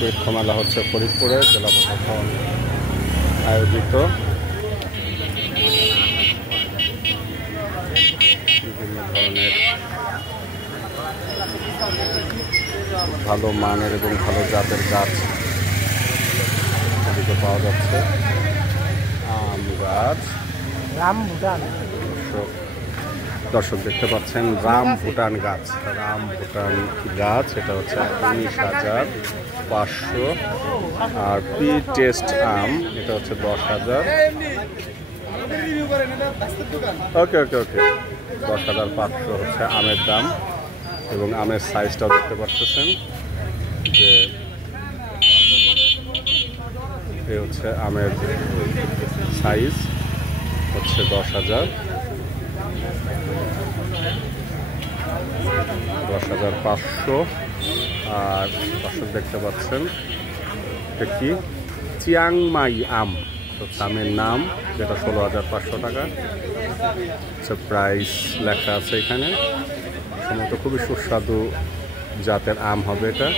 বৃক্ষমেলা হচ্ছে ফরিদপুরে জেলা প্রশাসন আয়োজিত। বিভিন্ন ধরনের ভালো মানের এবং ভালো জাতের গাছ এদিকে পাওয়া যাচ্ছে। আম গাছ, দর্শক দেখতে পাচ্ছেন রামভুটান গাছ। রামভুটান গাছ এটা হচ্ছে 19,500। আর পি টেস্ট আম এটা হচ্ছে 10,000। ওকে ওকে ওকে 10,500 হচ্ছে আমের দাম। এবং আমের সাইজটাও দেখতে পাচ্ছেন যে এ হচ্ছে আমের সাইজ হচ্ছে 10,000। 10,500। আর দর্শক দেখতে পাচ্ছেন এটা কি চিয়াংমাই আম হচ্ছে আমের নাম, যেটা 16,500 টাকা প্রাইস লেখা আছে এখানে। সম্ভবত খুবই সুস্বাদু জাতের আম হবে এটা।